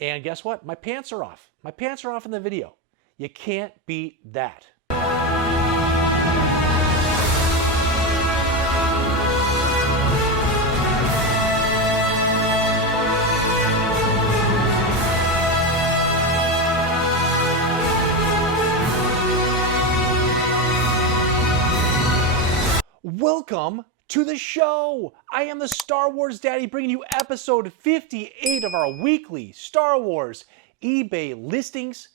And guess what? My pants are off. My pants are off in the video. You can't beat that. Welcome to the show. I am the Star Wars Daddy, bringing you episode 58 of our weekly Star Wars eBay listings.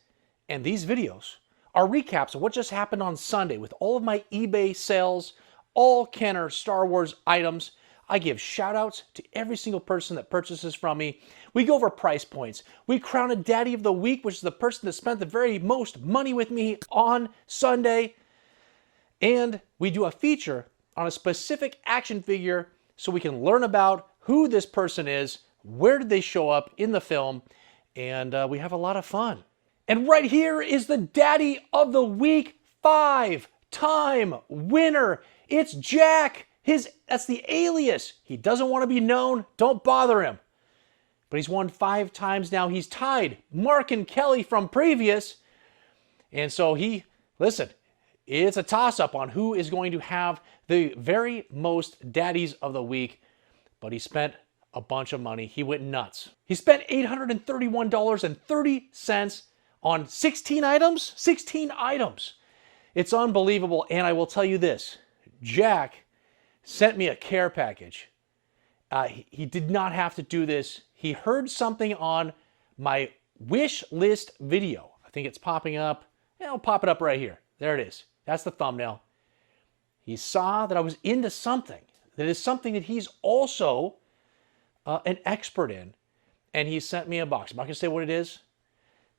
And these videos are recaps of what just happened on Sunday with all of my eBay sales, all Kenner Star Wars items. I give shout outs to every single person that purchases from me. We go over price points. We crown a Daddy of the Week, which is the person that spent the very most money with me on Sunday. And we do a feature on a specific action figure so we can learn about who this person is, where did they show up in the film, and we have a lot of fun. And right here is the Daddy of the Week, 5-time winner. It's Jack. That's the alias. He doesn't want to be known. Don't bother him. But he's won 5 times now. He's tied Mark and Kelly from previous. And so listen, it's a toss-up on who is going to have the very most daddies of the week, but he spent a bunch of money. He went nuts. He spent $831.30 on 16 items? 16 items. It's unbelievable, and I will tell you this. Jack sent me a care package. He did not have to do this. He heard something on my wish list video. I think it's popping up. I'll pop it up right here. There it is. That's the thumbnail. He saw that I was into something that is something that he's also an expert in, and he sent me a box. I'm not going to say what it is.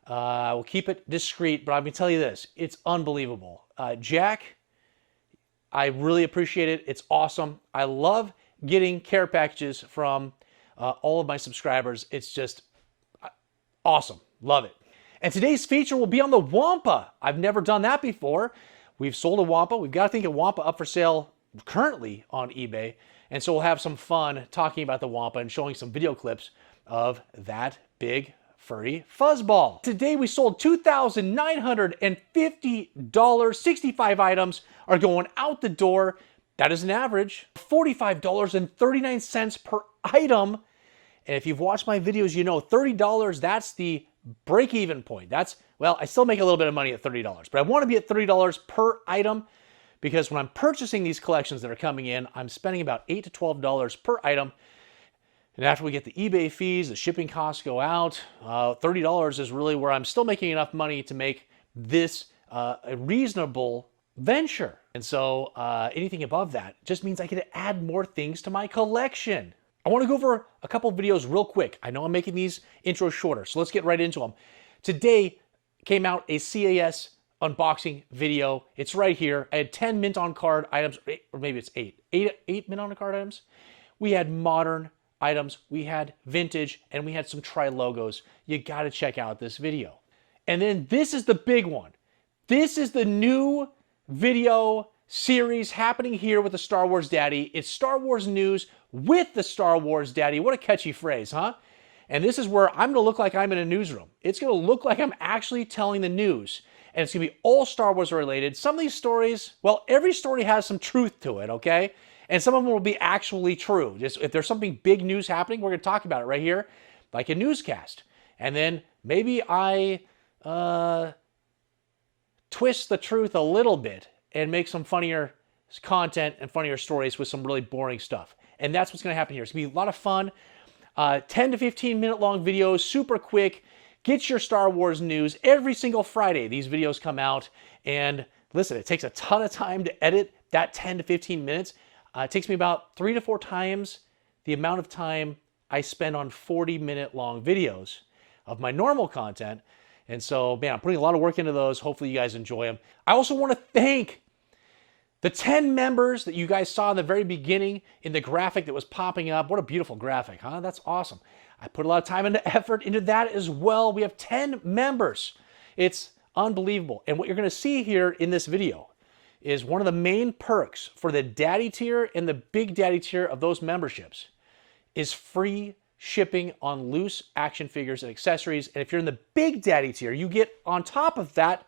I will keep it discreet, but I'm going to tell you this. It's unbelievable. Jack, I really appreciate it. It's awesome. I love getting care packages from all of my subscribers. It's just awesome. Love it. And today's feature will be on the Wampa. I've never done that before. We've sold a Wampa. We've got, I think, a Wampa up for sale currently on eBay. And so we'll have some fun talking about the Wampa and showing some video clips of that big furry fuzzball. Today we sold $2,950. 65 items are going out the door. That is an average. $45.39 per item. And if you've watched my videos, you know $30, that's the break-even point. Well, I still make a little bit of money at $30, but I want to be at $30 per item because when I'm purchasing these collections that are coming in, I'm spending about $8 to $12 per item. And after we get the eBay fees, the shipping costs go out, $30 is really where I'm still making enough money to make this a reasonable venture. And so anything above that just means I get to add more things to my collection. I want to go over a couple of videos real quick. I know I'm making these intros shorter, so let's get right into them. Today came out a CAS unboxing video. It's right here. I had 10 mint on card items, or maybe it's 8. 8 mint on card items. We had modern items, we had vintage, and we had some tri-logos. You got to check out this video. And then this is the big one. This is the new video series happening here with the Star Wars Daddy. It's Star Wars news with the Star Wars Daddy. What a catchy phrase, huh? And this is where I'm going to look like I'm in a newsroom. It's going to look like I'm actually telling the news. And it's going to be all Star Wars related. Some of these stories, well, every story has some truth to it, okay? And some of them will be actually true. Just if there's something big news happening, we're going to talk about it right here, like a newscast. And then maybe I twist the truth a little bit and make some funnier content and funnier stories with some really boring stuff. And that's what's going to happen here. It's going to be a lot of fun. 10 to 15 minute long videos, super quick. Get your Star Wars news every single Friday. These videos come out. And listen, it takes a ton of time to edit that 10 to 15 minutes. It takes me about 3 to 4 times the amount of time I spend on 40-minute long videos of my normal content. And so, man, I'm putting a lot of work into those. Hopefully you guys enjoy them. I also want to thank the 10 members that you guys saw in the very beginning in the graphic that was popping up. What a beautiful graphic, huh? That's awesome. I put a lot of time and effort into that as well. We have 10 members. It's unbelievable. And what you're going to see here in this video is one of the main perks for the Daddy tier and the Big Daddy tier of those memberships is free shipping on loose action figures and accessories. And if you're in the Big Daddy tier, you get on top of that,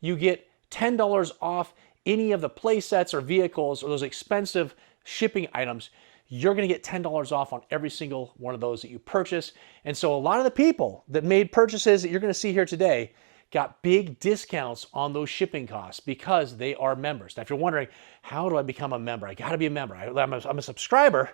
you get $10 off any of the play sets or vehicles or those expensive shipping items. You're going to get $10 off on every single one of those that you purchase. And so a lot of the people that made purchases that you're going to see here today got big discounts on those shipping costs because they are members. Now, if you're wondering, how do I become a member? I got to be a member. I'm a subscriber,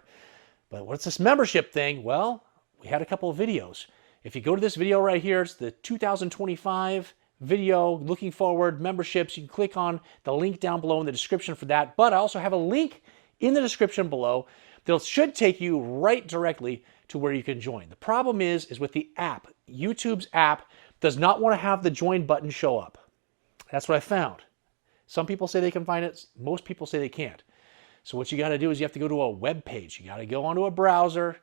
but what's this membership thing? Well, we had a couple of videos. If you go to this video right here, it's the 2025 video, looking forward, memberships. You can click on the link down below in the description for that. But I also have a link in the description below that should take you right directly to where you can join. The problem is with the app. YouTube's app does not want to have the join button show up. That's what I found. Some people say they can find it. Most people say they can't. So what you got to do is you have to go to a web page. You got to go onto a browser.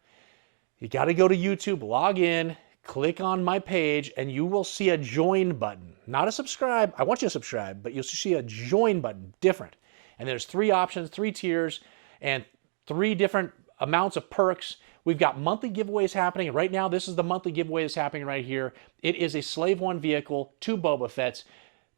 You got to go to YouTube, log in, click on my page, and you will see a join button. Not a subscribe. I want you to subscribe, but you'll see a join button, different. And there's 3 options, 3 tiers, and 3 different amounts of perks. We've got monthly giveaways happening. Right now, this is the monthly giveaway that's happening right here. It is a Slave One vehicle, 2 Boba Fett's,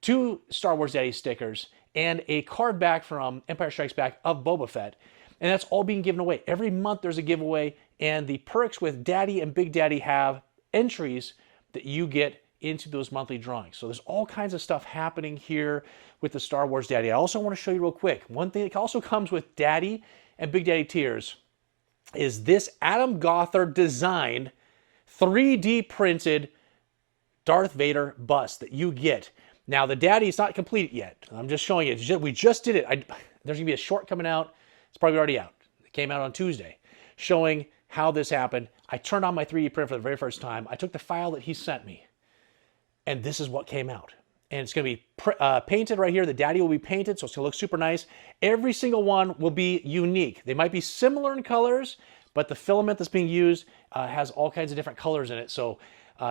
2 Star Wars Daddy stickers, and a card back from Empire Strikes Back of Boba Fett. And that's all being given away. Every month there's a giveaway, and the perks with Daddy and Big Daddy have entries that you get into those monthly drawings. So there's all kinds of stuff happening here with the Star Wars Daddy. I also want to show you real quick. One thing that also comes with Daddy and Big Daddy tiers is this Adam Gothard designed 3D printed Darth Vader bust that you get. Now the Daddy is not complete yet. I'm just showing you. We just did it. There's gonna be a short coming out. It's probably already out. It came out on Tuesday, showing how this happened. I turned on my 3D print for the very first time. I took the file that he sent me, and this is what came out. And it's going to be painted right here. The Daddy will be painted, so it's going to look super nice. Every single one will be unique. They might be similar in colors, but the filament that's being used has all kinds of different colors in it. So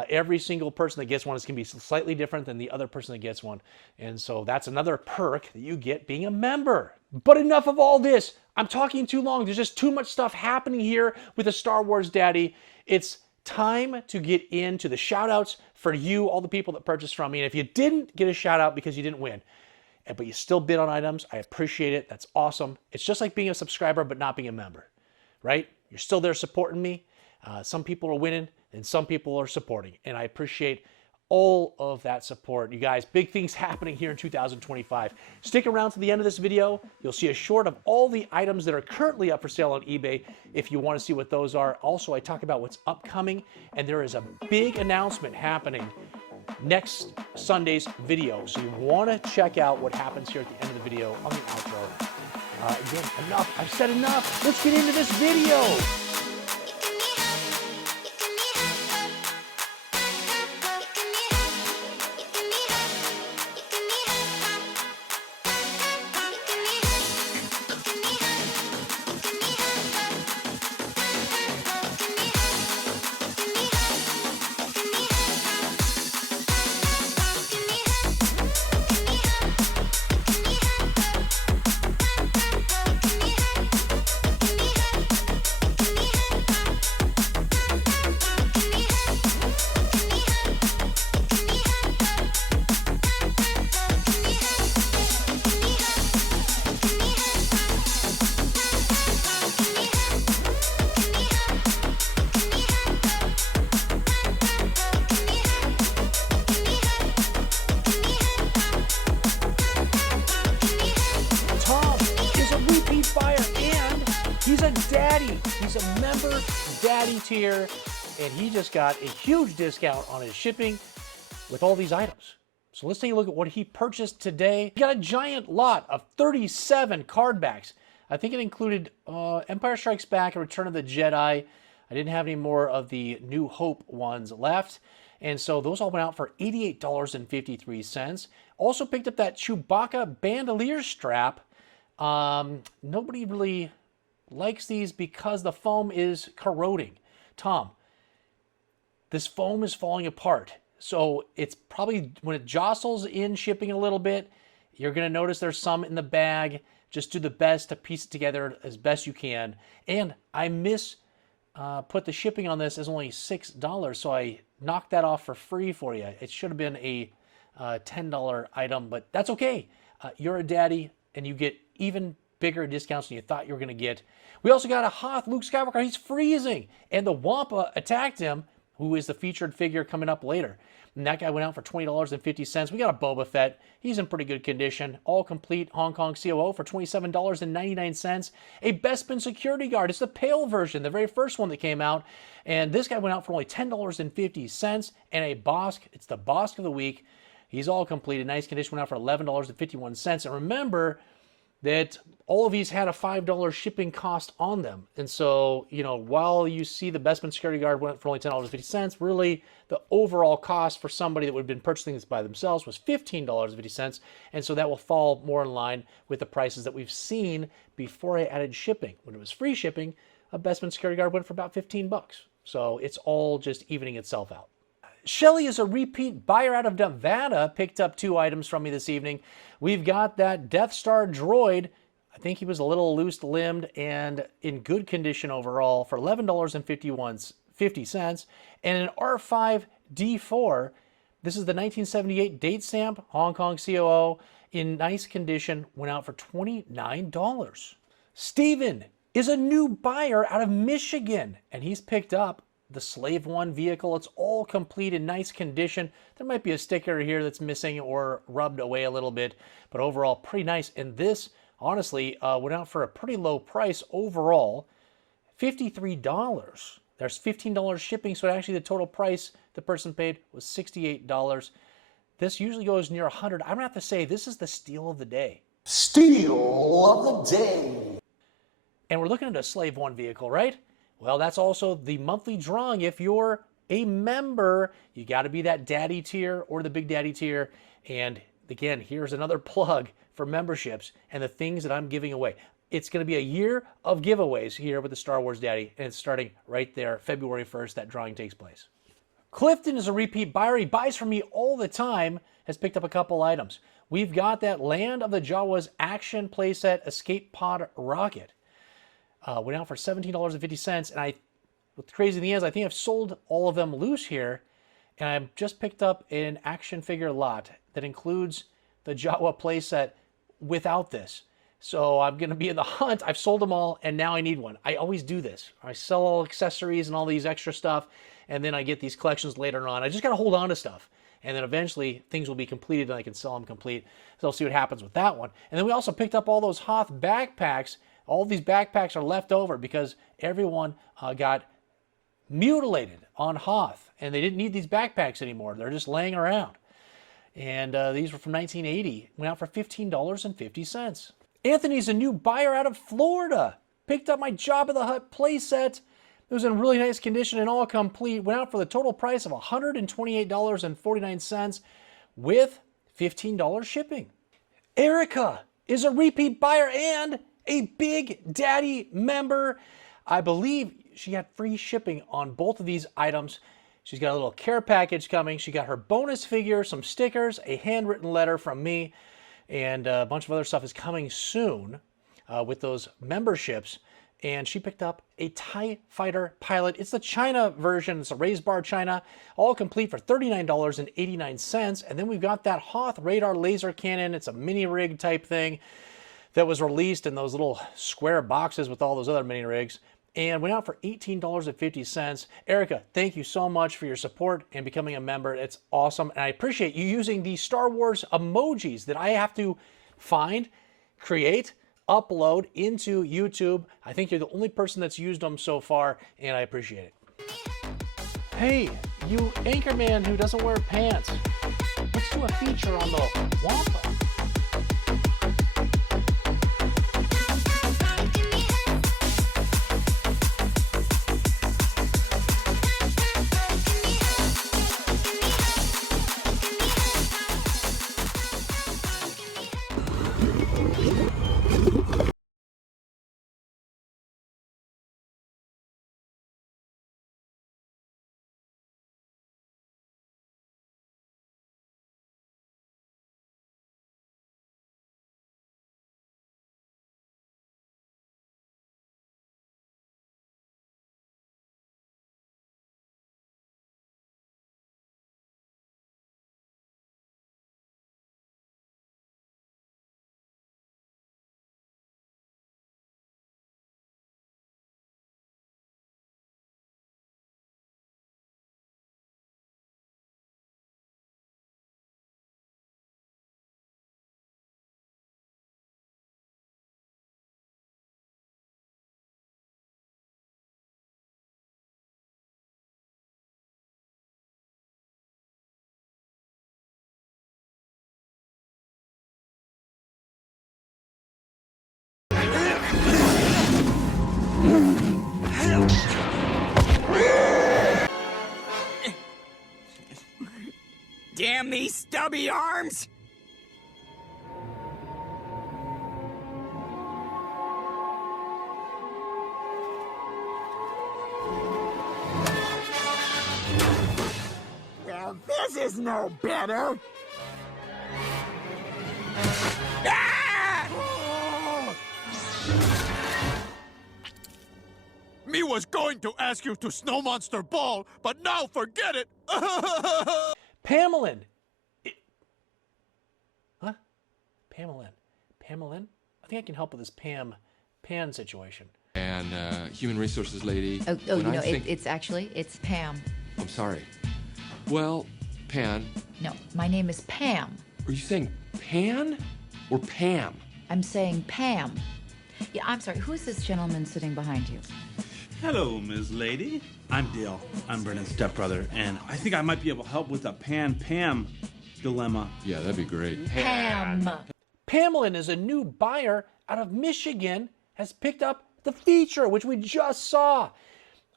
every single person that gets one is going to be slightly different than the other person that gets one. And so that's another perk that you get being a member. But enough of all this. I'm talking too long. There's just too much stuff happening here with the Star Wars Daddy. It's time to get into the shout outs for you, all the people that purchased from me. And if you didn't get a shout out because you didn't win, but you still bid on items, I appreciate it. That's awesome. It's just like being a subscriber but not being a member, right? You're still there supporting me. Some people are winning and some people are supporting, and I appreciate all of that support. You guys, big things happening here in 2025. Stick around to the end of this video. You'll see a short of all the items that are currently up for sale on eBay if you want to see what those are. Also, I talk about what's upcoming, and there is a big announcement happening next Sunday's video. So you want to check out what happens here at the end of the video on the outro. Again, enough. I've said enough. Let's get into this video. Daddy. He's a member Daddy tier, and he just got a huge discount on his shipping with all these items. So let's take a look at what he purchased today. He got a giant lot of 37 card backs. I think it included Empire Strikes Back and Return of the Jedi. I didn't have any more of the New Hope ones left. And so those all went out for $88.53. Also picked up that Chewbacca bandolier strap. Nobody really likes these because the foam is corroding. Tom, this foam is falling apart. So it's probably, when it jostles in shipping a little bit, you're going to notice there's some in the bag. Just do the best to piece it together as best you can. And I miss put the shipping on this as only $6, so I knocked that off for free for you. It should have been a $10 item, but that's okay. You're a daddy, and you get even bigger discounts than you thought you were going to get. We also got a Hoth Luke Skywalker. He's freezing, and the Wampa attacked him, who is the featured figure coming up later. And that guy went out for $20.50. We got a Boba Fett. He's in pretty good condition. All complete Hong Kong COO for $27.99. A Bespin security guard. It's the pale version, the very first one that came out. And this guy went out for only $10.50. And a Bosk. It's the Bosk of the week. He's all complete. In nice condition. Went out for $11.51. And remember that all of these had a $5 shipping cost on them. And so, you know, while you see the Bespin security guard went for only $10.50, really the overall cost for somebody that would have been purchasing this by themselves was $15.50. And so that will fall more in line with the prices that we've seen before I added shipping. When it was free shipping, a Bespin security guard went for about 15 bucks. So it's all just evening itself out. Shelly is a repeat buyer out of Nevada, picked up 2 items from me this evening. We've got that Death Star droid. I think he was a little loose-limbed and in good condition overall for $11.50. And an R5-D4. This is the 1978 date stamp, Hong Kong COO, in nice condition, went out for $29. Steven is a new buyer out of Michigan, and he's picked up the Slave One vehicle. It's all complete in nice condition. There might be a sticker here that's missing or rubbed away a little bit, but overall pretty nice. And this, honestly, went out for a pretty low price overall, $53. There's $15 shipping, so actually the total price the person paid was $68. This usually goes near $100. I'm gonna have to say this is the steal of the day. Steal of the day. And we're looking at a Slave One vehicle, right? Well, that's also the monthly drawing. If you're a member, you got to be that daddy tier or the big daddy tier. And again, here's another plug for memberships and the things that I'm giving away. It's going to be a year of giveaways here with the Star Wars Daddy, and it's starting right there, February 1st, that drawing takes place. Clifton is a repeat buyer. He buys from me all the time, has picked up a couple items. We've got that Land of the Jawas action playset escape pod rocket. Went out for $17.50, and what's crazy thing is, I think I've sold all of them loose here, and I've just picked up an action figure lot that includes the Jawa playset without this. So I'm going to be in the hunt. I've sold them all, and now I need one. I always do this. I sell all accessories and all these extra stuff, and then I get these collections later on. I just got to hold on to stuff, and then eventually things will be completed, and I can sell them complete. So I'll see what happens with that one. And then we also picked up all those Hoth backpacks. All these backpacks are left over because everyone got mutilated on Hoth, and they didn't need these backpacks anymore. They're just laying around. And these were from 1980. Went out for $15.50. Anthony's a new buyer out of Florida. Picked up my Jabba the Hutt playset. It was in really nice condition and all complete. Went out for the total price of $128.49 with $15 shipping. Erica is a repeat buyer and a Big Daddy member. I believe she had free shipping on both of these items. She's got a little care package coming. She got her bonus figure, some stickers, a handwritten letter from me, and a bunch of other stuff is coming soon with those memberships. And she picked up a TIE Fighter pilot. It's the China version. It's a raised bar China, all complete for $39.89. And then we've got that Hoth radar laser cannon. It's a mini rig type thing that was released in those little square boxes with all those other mini rigs, and went out for $18.50. Erica, thank you so much for your support and becoming a member. It's awesome, and I appreciate you using the Star Wars emojis that I have to find, create, upload into YouTube. I think you're the only person that's used them so far, and I appreciate it. Hey, you anchorman who doesn't wear pants, let's do a feature on the Wampa. Damn these stubby arms! Well, this is no better. Ah! Me was going to ask you to Snow Monster Ball, but now forget it! Pamelin. Huh? Pamelin. Pamelin? I think I can help with this Pan situation. And human resources lady. Oh, when you know, I think- it's Pam. I'm sorry. Well, Pan, No, my name is Pam. are you saying Pan or Pam? I'm saying Pam. Yeah, I'm sorry. Who's this gentleman sitting behind you? Hello, Ms. Lady. I'm Dale. I'm Brennan's stepbrother, and I think I might be able to help with the Pan-Pam dilemma. Yeah, that'd be great. Pam. Pamelin is a new buyer out of Michigan, has picked up the feature, which we just saw.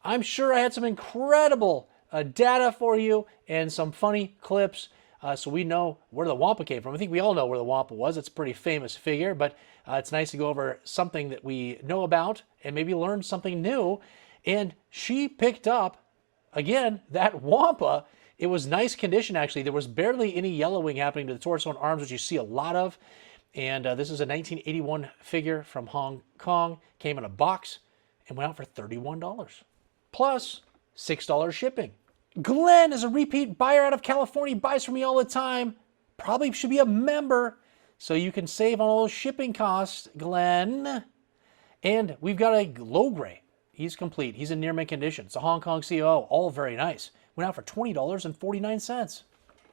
I'm sure I had some incredible data for you and some funny clips so we know where the Wampa came from. I think we all know where the Wampa was. It's a pretty famous figure, but it's nice to go over something that we know about and maybe learn something new. And she picked up, again, that Wampa. It was nice condition, actually. There was barely any yellowing happening to the torso and arms, which you see a lot of. And this is a 1981 figure from Hong Kong. Came in a box and went out for $31. Plus $6 shipping. Glenn is a repeat buyer out of California. He buys from me all the time. Probably should be a member so you can save on all those shipping costs, Glenn. And we've got a low gray. He's complete. He's in near mint condition. It's a Hong Kong COO. All very nice. Went out for $20.49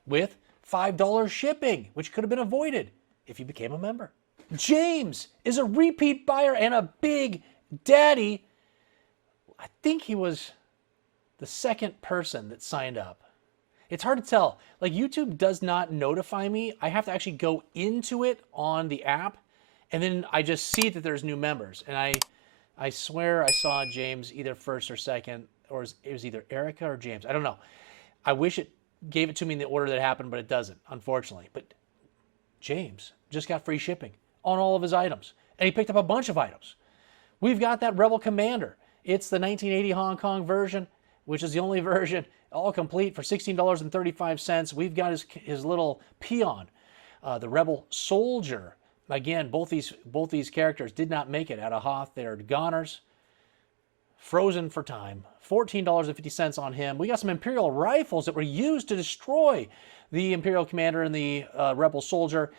with $5 shipping, which could have been avoided if you became a member. James is a repeat buyer and a big daddy. I think he was the second person that signed up. It's hard to tell. Like, YouTube does not notify me. I have to actually go into it on the app, and then I just see that there's new members. And I swear I saw James either first or second, or it was either Erica or James. I don't know. I wish it gave it to me in the order that it happened, but it doesn't, unfortunately. But James just got free shipping on all of his items, and he picked up a bunch of items. We've got that Rebel Commander. It's the 1980 Hong Kong version, which is the only version, all complete for $16.35. We've got his little peon, the Rebel Soldier. Again, both these characters did not make it out of Hoth. They're goners, frozen for time. $14.50 on him. We got some Imperial rifles that were used to destroy the Imperial Commander and the Rebel Soldier.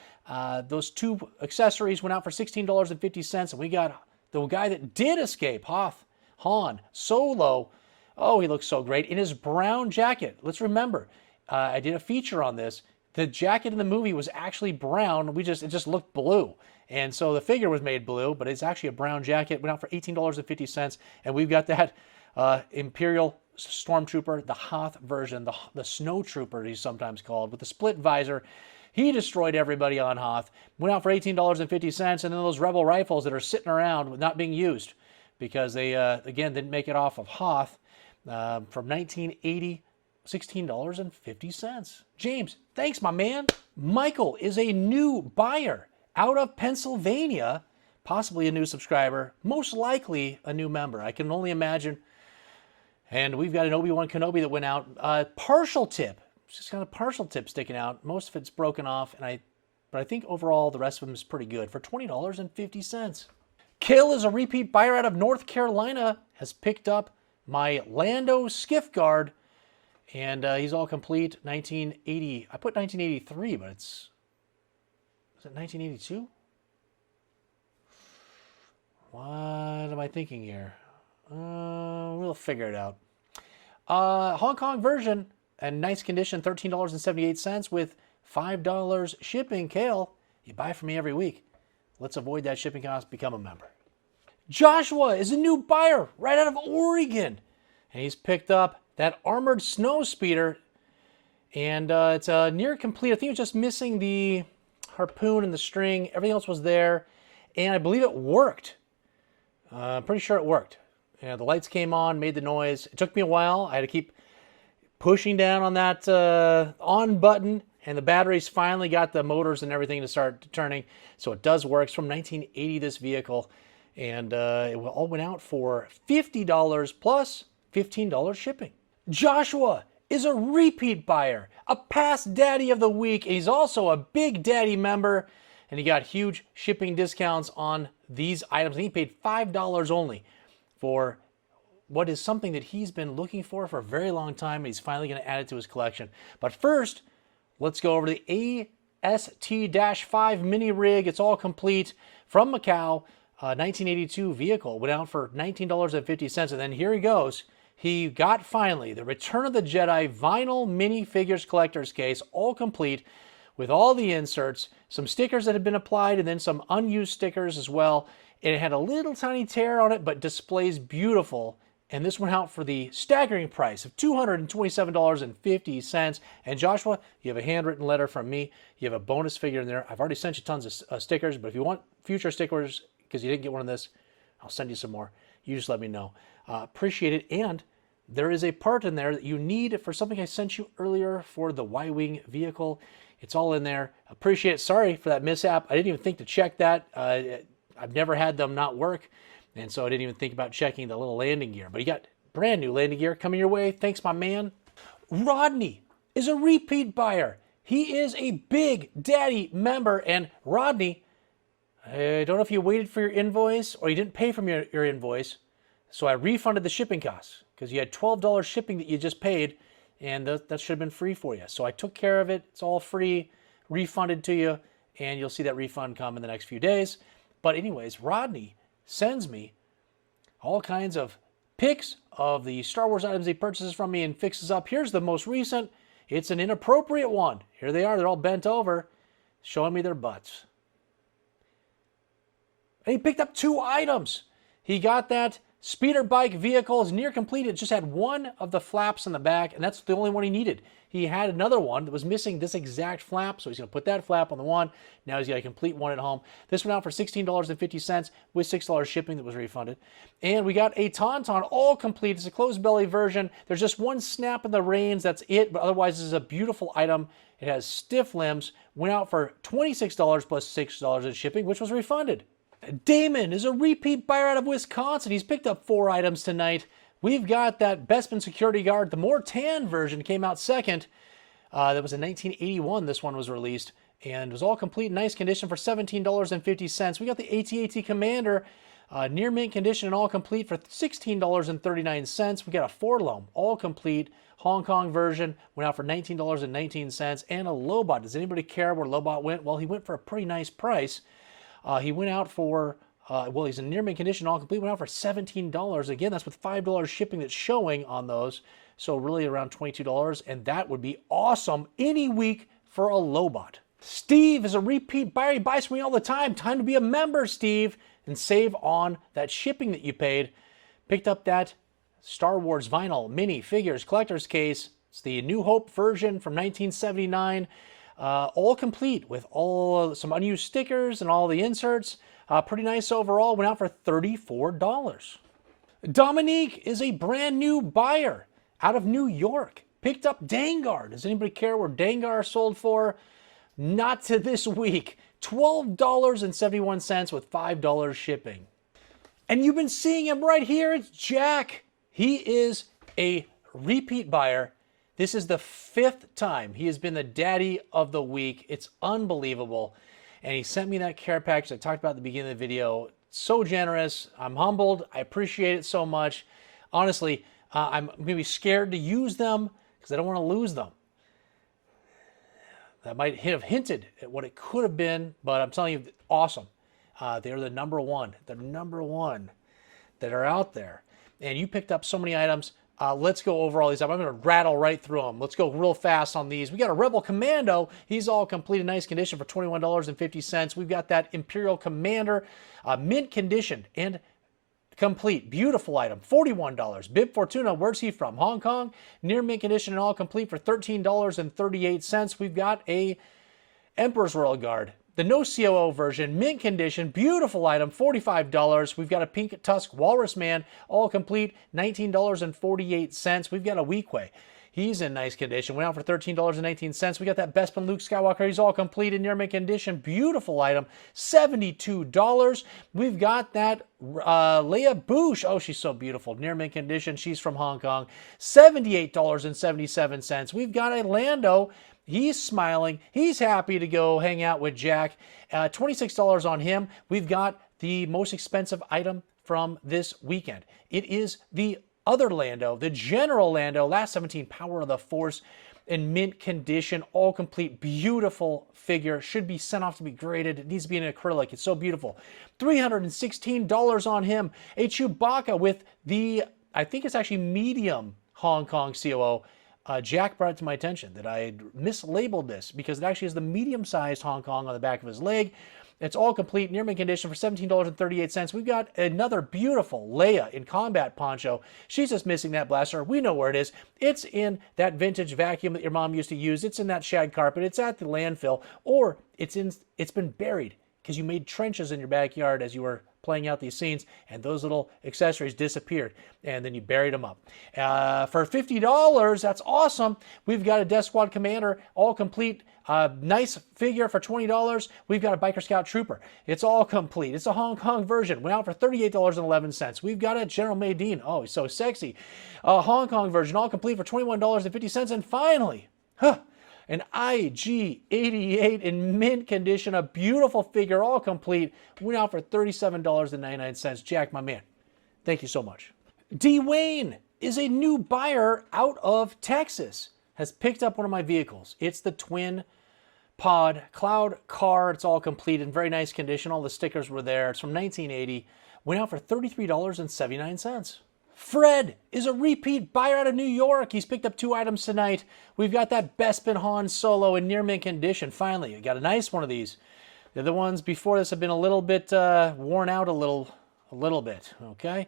Those two accessories went out for $16.50, and we got the guy that did escape, Hoth, Han, Solo. Oh, he looks so great in his brown jacket. Let's remember, I did a feature on this. The jacket in the movie was actually brown. It just looked blue. And so the figure was made blue, but it's actually a brown jacket. Went out for $18.50. And we've got that Imperial Stormtrooper, the Hoth version, the Snow Trooper he's sometimes called, with the split visor. He destroyed everybody on Hoth. Went out for $18.50. And then those Rebel rifles that are sitting around not being used because they, again, didn't make it off of Hoth. From 1980, $16.50. James, thanks, my man. Michael is a new buyer out of Pennsylvania, possibly a new subscriber, most likely a new member. I can only imagine. And we've got an Obi-Wan Kenobi that went out. Partial tip. It's just got a partial tip sticking out. Most of it's broken off, but I think overall the rest of them is pretty good for $20.50. Kill is a repeat buyer out of North Carolina, has picked up my Lando Skiff Guard, and he's all complete. 1980. I put 1983, but is it 1982? What am I thinking here? We'll figure it out. Hong Kong version, and nice condition, $13.78 with $5 shipping. Kale, you buy from me every week. Let's avoid that shipping cost. Become a member. Joshua is a new buyer right out of Oregon. And he's picked up that armored snow speeder. And it's near complete. I think it's just missing the harpoon and the string. Everything else was there. And I believe it worked. I'm pretty sure it worked. And the lights came on, made the noise. It took me a while. I had to keep pushing down on that on button, and the batteries finally got the motors and everything to start turning. So it does work. It's from 1980, this vehicle. And it all went out for $50 plus $15 shipping. Joshua is a repeat buyer, a past daddy of the week. He's also a Big Daddy member, and he got huge shipping discounts on these items. And he paid $5 only for what is something that he's been looking for a very long time, and he's finally going to add it to his collection. But first, let's go over the AST-5 mini rig. It's all complete from Macau, 1982 vehicle. Went out for $19.50, and then here he goes. He got finally the Return of the Jedi vinyl mini figures collector's case, all complete with all the inserts, some stickers that had been applied, and then some unused stickers as well. And it had a little tiny tear on it, but displays beautiful. And this went out for the staggering price of $227.50. And Joshua, you have a handwritten letter from me. You have a bonus figure in there. I've already sent you tons of stickers, but if you want future stickers, because you didn't get one of this, I'll send you some more. You just let me know. Appreciate it. And there is a part in there that you need for something I sent you earlier for the Y-Wing vehicle. It's all in there. Appreciate it. Sorry for that mishap. I didn't even think to check that. I've never had them not work, and so I didn't even think about checking the little landing gear. But you got brand new landing gear coming your way. Thanks, my man. Rodney is a repeat buyer. He is a Big Daddy member. And Rodney, I don't know if you waited for your invoice or you didn't pay from your invoice, so I refunded the shipping costs because you had $12 shipping that you just paid, and that should have been free for you. So I took care of it. It's all free, refunded to you, and you'll see that refund come in the next few days. But anyways, Rodney sends me all kinds of pics of the Star Wars items he purchases from me and fixes up. Here's the most recent. It's an inappropriate one. Here they are. They're all bent over, showing me their butts. And he picked up 2 items. He got that speeder bike vehicle. It's near complete. It just had one of the flaps in the back, and that's the only one he needed. He had another one that was missing this exact flap, so he's going to put that flap on the one. Now he's got a complete one at home. This went out for $16.50 with $6 shipping that was refunded. And we got a Tauntaun all complete. It's a closed belly version. There's just one snap in the reins. That's it, but otherwise this is a beautiful item. It has stiff limbs. Went out for $26 plus $6 in shipping, which was refunded. Damon is a repeat buyer out of Wisconsin. He's picked up 4 items tonight. We've got that Bespin security guard. The more tan version came out second. That was in 1981. This one was released and was all complete, nice condition for $17.50. We got the AT-AT Commander, near mint condition and all complete for $16.39. We got a Forlom, all complete, Hong Kong version, went out for $19.19. And a Lobot. Does anybody care where Lobot went? Well, he went for a pretty nice price. He went out for, well, he's in near mint condition, all complete, went out for $17. Again, that's with $5 shipping that's showing on those. So really around $22, and that would be awesome any week for a Lobot. Steve is a repeat buyer. He buys from me all the time. Time to be a member, Steve, and save on that shipping that you paid. Picked up that Star Wars vinyl mini figures collector's case. It's the New Hope version from 1979. All complete with some unused stickers and all the inserts. Pretty nice overall. Went out for $34. Dominique is a brand new buyer out of New York. Picked up Dengar. Does anybody care where Dengar sold for? Not to this week. $12.71 with $5 shipping. And you've been seeing him right here. It's Jack. He is a repeat buyer. This is the 5th time he has been the daddy of the week. It's unbelievable. And he sent me that care package I talked about at the beginning of the video. So generous. I'm humbled. I appreciate it so much. Honestly, I'm maybe scared to use them because I don't want to lose them. That might have hinted at what it could have been, but I'm telling you, awesome. They're the number one. The number one that are out there. And you picked up so many items. Let's go over all these. I'm going to rattle right through them. Let's go real fast on these. We got a Rebel Commando. He's all complete in nice condition for $21.50. We've got that Imperial Commander, mint condition and complete. Beautiful item, $41. Bib Fortuna, where's he from? Hong Kong. Near mint condition and all complete for $13.38. We've got a Emperor's Royal Guard. the no COO version, mint condition, beautiful item, $45. We've got a pink tusk walrus man, all complete, $19.48. We've got a Weequay. He's in nice condition. Went out for $13.19. We got that Bespin Luke Skywalker. He's all complete in near mint condition. Beautiful item. $72. We've got that Leia Bouche. Oh, she's so beautiful. Near mint condition. She's from Hong Kong. $78.77. We've got a Lando. He's smiling. He's happy to go hang out with Jack. $26 on him. We've got the most expensive item from this weekend. It is the other Lando, the General Lando, last 17, Power of the Force, in mint condition, all complete, beautiful figure. Should be sent off to be graded. It needs to be in acrylic. It's so beautiful. $316 on him. A Chewbacca with the, I think it's actually medium Hong Kong COO. Jack brought it to my attention that I had mislabeled this because it actually is the medium-sized Hong Kong on the back of his leg. It's all complete, near mint condition for $17.38. We've got another beautiful Leia in combat poncho. She's just missing that blaster. We know where it is. It's in that vintage vacuum that your mom used to use. It's in that shag carpet. It's at the landfill, or it's been buried because you made trenches in your backyard as you were playing out these scenes, and those little accessories disappeared, and then you buried them up. For $50, that's awesome. We've got a Death Squad Commander, all complete, nice figure for $20. We've got a Biker Scout Trooper. It's all complete. It's a Hong Kong version. Went out for $38.11. We've got a General Madine. Oh, he's so sexy. A Hong Kong version, all complete for $21.50. And finally, an IG-88 in mint condition, a beautiful figure, all complete. Went out for $37.99. Jack, my man, thank you so much. Dwayne is a new buyer out of Texas. Has picked up one of my vehicles. It's the Twin Pod Cloud car. It's all complete in very nice condition. All the stickers were there. It's from 1980. Went out for $33.79. Fred is a repeat buyer out of New York. He's picked up 2 items tonight. We've got that Bespin Han Solo in near mint condition. Finally, we got a nice one of these. The other ones before this have been a little bit worn out a little bit, okay?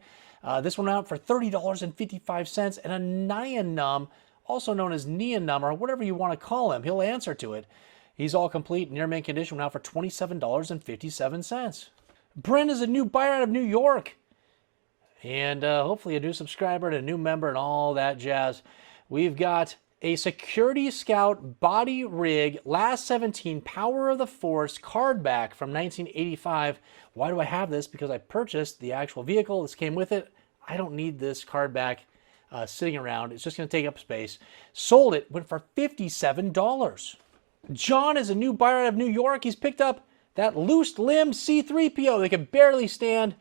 This one went out for $30.55, and a Nyanum, also known as Neonum, or whatever you want to call him. He'll answer to it. He's all complete, near mint condition, went out for $27.57. Brent is a new buyer out of New York. And hopefully a new subscriber and a new member and all that jazz. We've got a Security Scout body rig, last 17, Power of the Force, card back from 1985. Why do I have this? Because I purchased the actual vehicle. This came with it. I don't need this card back sitting around. It's just going to take up space. Sold it, went for $57. John is a new buyer out of New York. He's picked up that loose limb C-3PO. They could barely stand.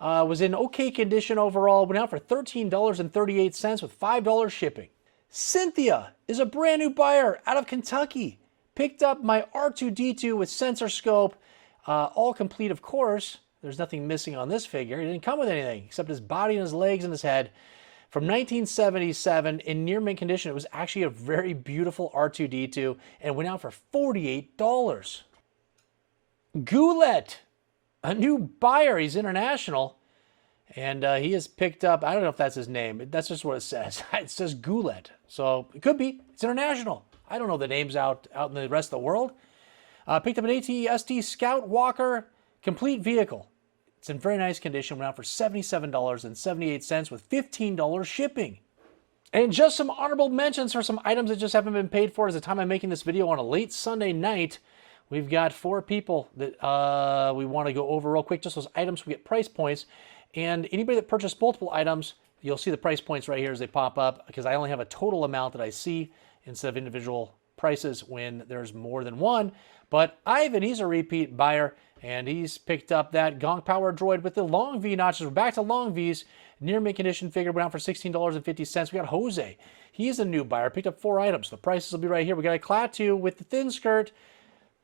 Was in okay condition overall. Went out for $13.38 with $5 shipping. Cynthia is a brand new buyer out of Kentucky. Picked up my R2-D2 with sensor scope. All complete, of course. There's nothing missing on this figure. He didn't come with anything except his body and his legs and his head. From 1977, in near mint condition. It was actually a very beautiful R2-D2 and went out for $48. Goulet, a new buyer. He's international, and he has picked up, I don't know if that's his name. That's just what it says. It says Goulet, so it could be. It's international. I don't know the names out in the rest of the world. Picked up an AT-ST Scout Walker, complete vehicle. It's in very nice condition. Went out for $77.78 with $15 shipping. And just some honorable mentions for some items that just haven't been paid for. As the time I'm making this video on a late Sunday night, we've got 4 people that we want to go over real quick. Just those items, we get price points. And anybody that purchased multiple items, you'll see the price points right here as they pop up, because I only have a total amount that I see instead of individual prices when there's more than one. But Ivan, he's a repeat buyer, and he's picked up that Gonk Power Droid with the long V notches. We're back to long Vs. Near mint condition figure went out for $16.50. We got Jose. He's a new buyer. Picked up 4 items. The prices will be right here. We got a Klaatu with the thin skirt.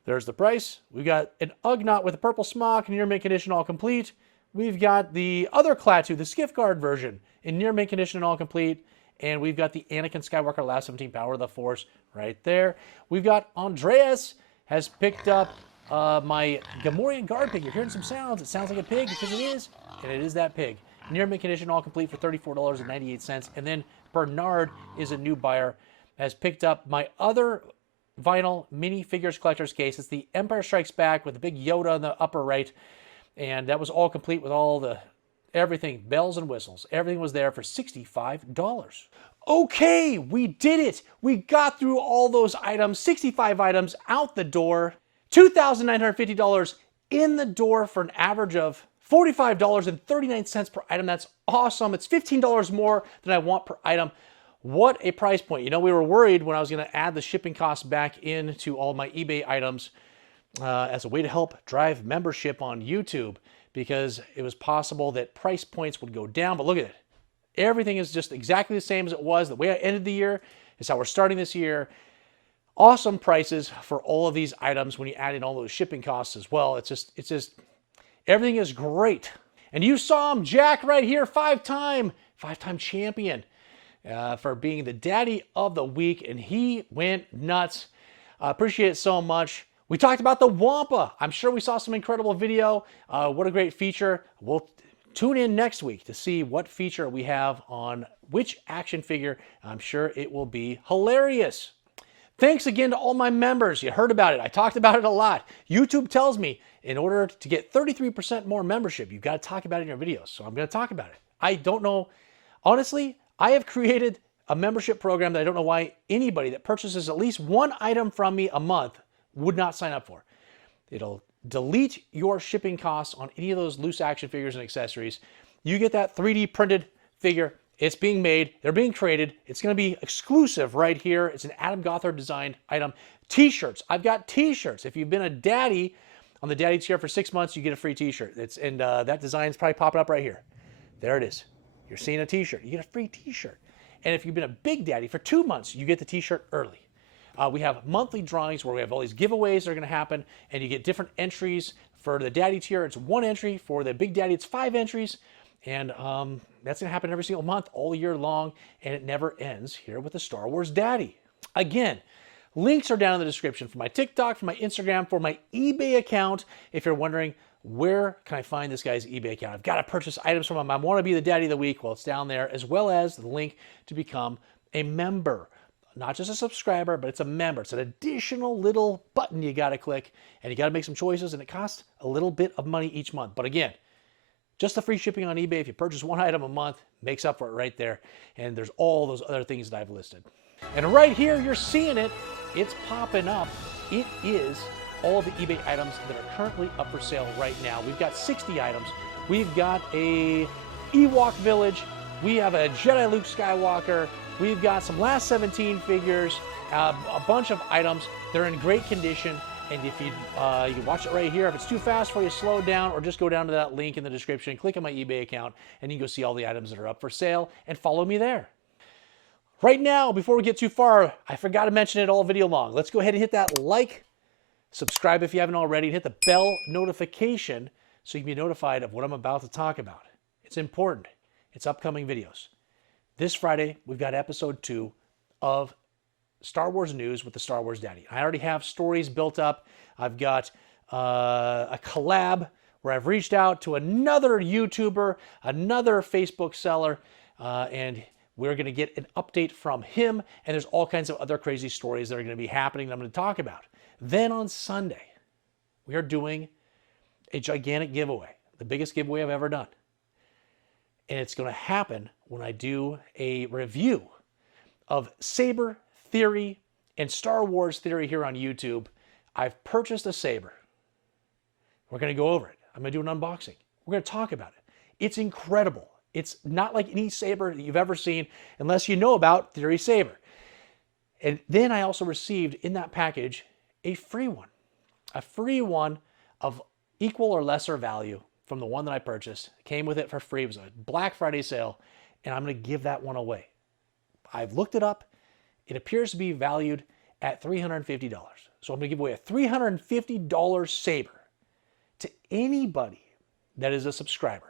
There's the price. We got an Ugnaught with a purple smock, near mint condition, all complete. We've got the other Klaatu, the Skiff Guard version, in near mint condition and all complete. And we've got the Anakin Skywalker last 17 Power of the Force right there. We've got Andreas has picked up my Gamorrean Guard pig. You're hearing some sounds. It sounds like a pig because it is, and it is that pig. Near mint condition, all complete for $34.98. And then Bernard is a new buyer, has picked up my other vinyl minifigures collector's case. It's the Empire Strikes Back with the big Yoda on the upper right. And that was all complete with all the everything, bells and whistles. Everything was there for $65. Okay, we did it. We got through all those items, 65 items out the door, $2,950 in the door for an average of $45.39 per item. That's awesome. It's $15 more than I want per item. What a price point. You know, we were worried when I was going to add the shipping costs back into all my eBay items as a way to help drive membership on YouTube, because it was possible that price points would go down. But look at it. Everything is just exactly the same as it was. The way I ended the year is how we're starting this year. Awesome prices for all of these items when you add in all those shipping costs as well. It's just, everything is great. And you saw him, Jack, right here, five-time champion for being the daddy of the week, and he went nuts. Appreciate it so much. We talked about the Wampa. I'm sure we saw some incredible video. What a great feature. We'll tune in next week to see what feature we have on which action figure. I'm sure it will be hilarious. Thanks again to all my members. You heard about it. I talked about it a lot. YouTube tells me in order to get 33% more membership, you've got to talk about it in your videos. So I'm going to talk about it. I don't know. Honestly, I have created a membership program that I don't know why anybody that purchases at least one item from me a month would not sign up for. It'll delete your shipping costs on any of those loose action figures and accessories. You get that 3D printed figure. It's being made. They're being created. It's going to be exclusive right here. It's an Adam Gothard designed item. T-shirts. I've got T-shirts. If you've been a daddy on the daddy tier for 6 months, you get a free T-shirt. That design is probably popping up right here. There it is. You're seeing a T-shirt. You get a free T-shirt. And if you've been a big daddy for 2 months, you get the T-shirt early. We have monthly drawings where we have all these giveaways that are going to happen, and you get different entries. For the daddy tier, it's 1 entry. For the big daddy, it's 5 entries. And that's going to happen every single month, all year long, and it never ends here with the Star Wars Daddy. Again, links are down in the description for my TikTok, for my Instagram, for my eBay account. If you're wondering, where can I find this guy's eBay account? I've got to purchase items from him. I want to be the daddy of the week. Well, it's down there, as well as the link to become a member. Not just a subscriber, but it's a member. It's an additional little button you got to click, and you got to make some choices, and it costs a little bit of money each month. But again, just the free shipping on eBay, if you purchase 1 item a month, makes up for it right there. And there's all those other things that I've listed. And right here, you're seeing it. It's popping up. It is all the eBay items that are currently up for sale right now. We've got 60 items. We've got a Ewok Village. We have a Jedi Luke Skywalker. We've got some Last 17 figures, a bunch of items. They're in great condition. And if you can watch it right here. If it's too fast for you, slow it down, or just go down to that link in the description, click on my eBay account, and you can go see all the items that are up for sale, and follow me there. Right now, before we get too far, I forgot to mention it all video long. Let's go ahead and hit that like, subscribe if you haven't already, and hit the bell notification so you can be notified of what I'm about to talk about. It's important. It's upcoming videos. This Friday, we've got episode 2 of Star Wars News with the Star Wars Daddy. I already have stories built up. I've got a collab where I've reached out to another YouTuber, another Facebook seller, and we're going to get an update from him. And there's all kinds of other crazy stories that are going to be happening that I'm going to talk about. Then on Sunday, we are doing a gigantic giveaway, the biggest giveaway I've ever done. And it's going to happen when I do a review of Saber Theory and Star Wars Theory here on YouTube. I've purchased a saber. We're going to go over it. I'm going to do an unboxing. We're going to talk about it. It's incredible. It's not like any saber that you've ever seen unless you know about Theory Saber. And then I also received in that package a free one of equal or lesser value from the one that I purchased. It came with it for free. It was a Black Friday sale, and I'm going to give that one away. I've looked it up. It appears to be valued at $350. So I'm going to give away a $350 saber to anybody that is a subscriber.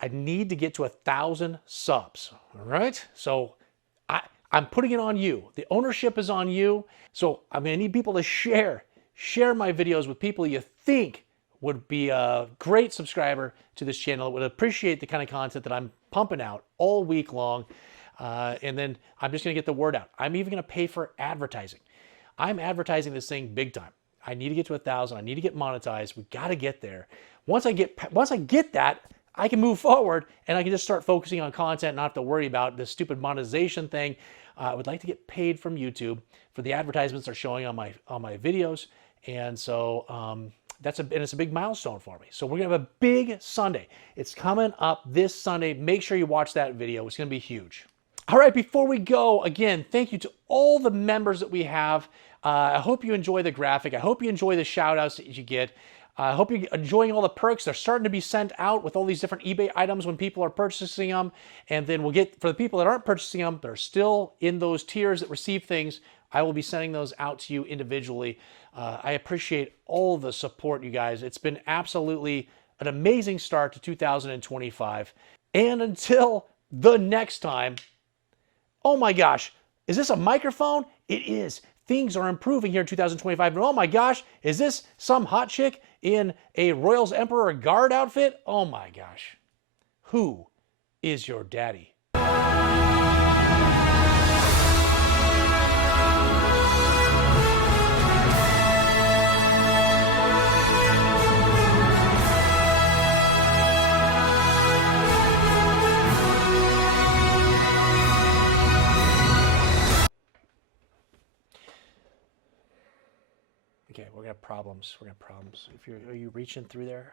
I need to get to 1,000 subs. All right? So I'm putting it on you. The ownership is on you. So I'm going to need people to share my videos with people you think would be a great subscriber to this channel, would appreciate the kind of content that I'm pumping out all week long. And then I'm just going to get the word out. I'm even going to pay for advertising. I'm advertising this thing big time. I need to get to 1,000. I need to get monetized. We got to get there. Once I get that, I can move forward and I can just start focusing on content, not have to worry about this stupid monetization thing. I would like to get paid from YouTube for the advertisements they're showing on my videos, and so it's a big milestone for me. So we're gonna have a big Sunday. It's coming up this Sunday. Make sure you watch that video. It's gonna be huge. All right, before we go, again, thank you to all the members that we have. I hope you enjoy the graphic. I hope you enjoy the shout outs that you get. I hope you're enjoying all the perks. They're starting to be sent out with all these different eBay items when people are purchasing them. And then we'll get, for the people that aren't purchasing them, that are still in those tiers that receive things, I will be sending those out to you individually. I appreciate all the support, you guys. It's been absolutely an amazing start to 2025. And until the next time, oh my gosh, is this a microphone? It is. Things are improving here in 2025. And oh my gosh, is this some hot chick in a Royals Emperor Guard outfit? Oh my gosh. Who is your daddy? Okay, we're gonna have problems. Are you reaching through there?